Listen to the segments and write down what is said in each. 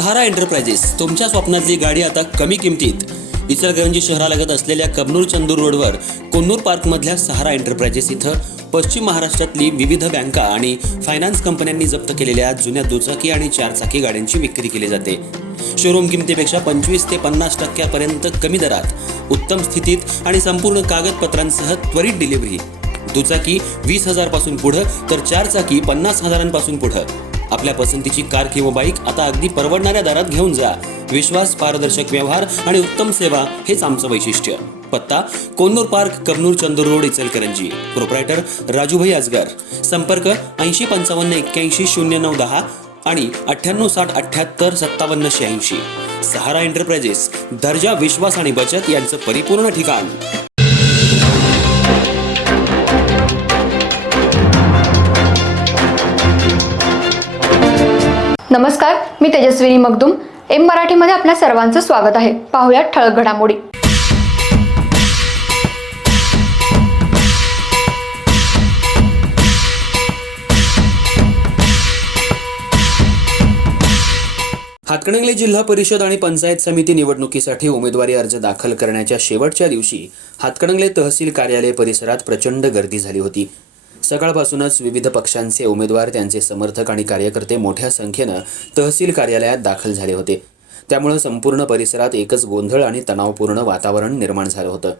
सहारा enterprises तुमच्या स्वप्नातली गाडी आता कमी किमतीत. इचलकरंजी शहरालगत असलेल्या कबनूर चंदूर रोडवर कोन्नूर पार्कमधल्या सहारा एंटरप्राइजेस इथं पश्चिम महाराष्ट्रातली विविध बँका आणि फायनान्स कंपन्यांनी जप्त केलेल्या जुन्या दुचाकी आणि चारचाकी गाड्यांची विक्री केली जाते. शोरूम किमतीपेक्षा 25 ते 50% कमी दरात, उत्तम स्थितीत आणि संपूर्ण कागदपत्रांसह त्वरित डिलिव्हरी. दुचाकी 20,000 पासून पुढे तर चारचाकी 50,000 पुढे. आपल्या पसंतीची कार किंवा बाईक आता अगदी परवडणाऱ्या दरात घेऊन जा. विश्वास, पारदर्शक व्यवहार आणि उत्तम सेवा हेच आमचं वैशिष्ट्य. पत्ता Konnur park, Kabnoor Chandur road, Ichalkaranji. Proprietor Rajubhai Ajgar. संपर्क 8055810910 आणि 9860785786. सहारा एंटरप्राइजेस, दर्जा, विश्वास आणि बचत यांचं परिपूर्ण ठिकाण. नमस्कार, मी तेजस्विनी मगदूम. एम मराठीमध्ये आपल्या सर्वांचं स्वागत आहे. पाहूया ठळक घडामोडी. हातकणंगले जिल्हा परिषद आणि पंचायत समिती निवडणुकीसाठी उमेदवारी अर्ज दाखल करण्याच्या शेवटच्या दिवशी हातकणंगले तहसील कार्यालय परिसरात प्रचंड गर्दी झाली होती. सकाळपासूनच विविध पक्षांचे उमेदवार, त्यांचे समर्थक आणि कार्यकर्ते मोठ्या संख्येनं तहसील कार्यालयात दाखल झाले होते. त्यामुळे संपूर्ण परिसरात एकच गोंधळ आणि तणावपूर्ण वातावरण निर्माण झालं होतं.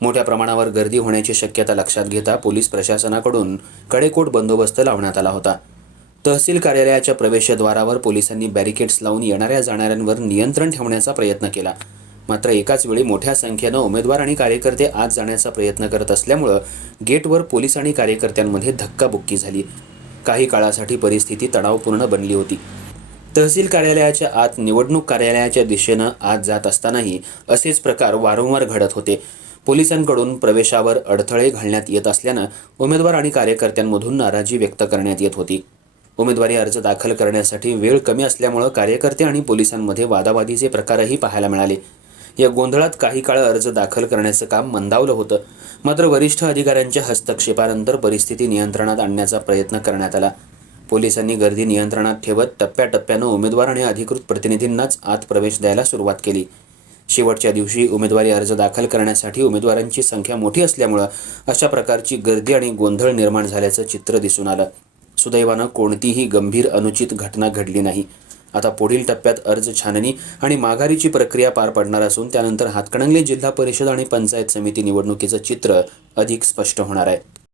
मोठ्या प्रमाणावर गर्दी होण्याची शक्यता लक्षात घेता पोलीस प्रशासनाकडून कडेकोट बंदोबस्त लावण्यात आला होता. तहसील कार्यालयाच्या प्रवेशद्वारावर पोलिसांनी बॅरिकेड्स लावून येणाऱ्या जाणाऱ्यांवर नियंत्रण ठेवण्याचा प्रयत्न केला. मात्र एकाच वेळी मोठ्या संख्येनं उमेदवार आणि कार्यकर्ते आत जाण्याचा प्रयत्न करत असल्यामुळं गेटवर पोलीस आणि कार्यकर्त्यांमध्ये धक्काबुक्की झाली. काही काळासाठी परिस्थिती तणावपूर्ण बनली होती. तहसील कार्यालयाच्या आत निवडणूक कार्यालयाच्या दिशेनं आत जात असतानाही असेच प्रकार वारंवार घडत होते. पोलिसांकडून प्रवेशावर अडथळे घालण्यात येत असल्यानं उमेदवार आणि कार्यकर्त्यांमधून नाराजी व्यक्त करण्यात येत होती. उमेदवारी अर्ज दाखल करण्यासाठी वेळ कमी असल्यामुळं कार्यकर्ते आणि पोलिसांमध्ये वादावादीचे प्रकारही पाहायला मिळाले. या गोंधळात काही काळ अर्ज दाखल करण्याचं काम मंदावलं होतं. मात्र वरिष्ठ अधिकाऱ्यांच्या हस्तक्षेपानंतर परिस्थिती नियंत्रणात आणण्याचा प्रयत्न करण्यात आला. पोलिसांनी गर्दी नियंत्रणात ठेवत टप्प्याटप्प्यानं उमेदवार आणि अधिकृत प्रतिनिधींनाच आत प्रवेश द्यायला सुरुवात केली. शेवटच्या दिवशी उमेदवारी अर्ज दाखल करण्यासाठी उमेदवारांची संख्या मोठी असल्यामुळं अशा प्रकारची गर्दी आणि गोंधळ निर्माण झाल्याचं चित्र दिसून आलं. सुदैवानं कोणतीही गंभीर अनुचित घटना घडली नाही. आता पुढील टप्प्यात अर्ज छाननी आणि माघारीची प्रक्रिया पार पडणार असून त्यानंतर हातकणंगले जिल्हा परिषद आणि पंचायत समिती निवडणुकीचं चित्र अधिक स्पष्ट होणार आहे.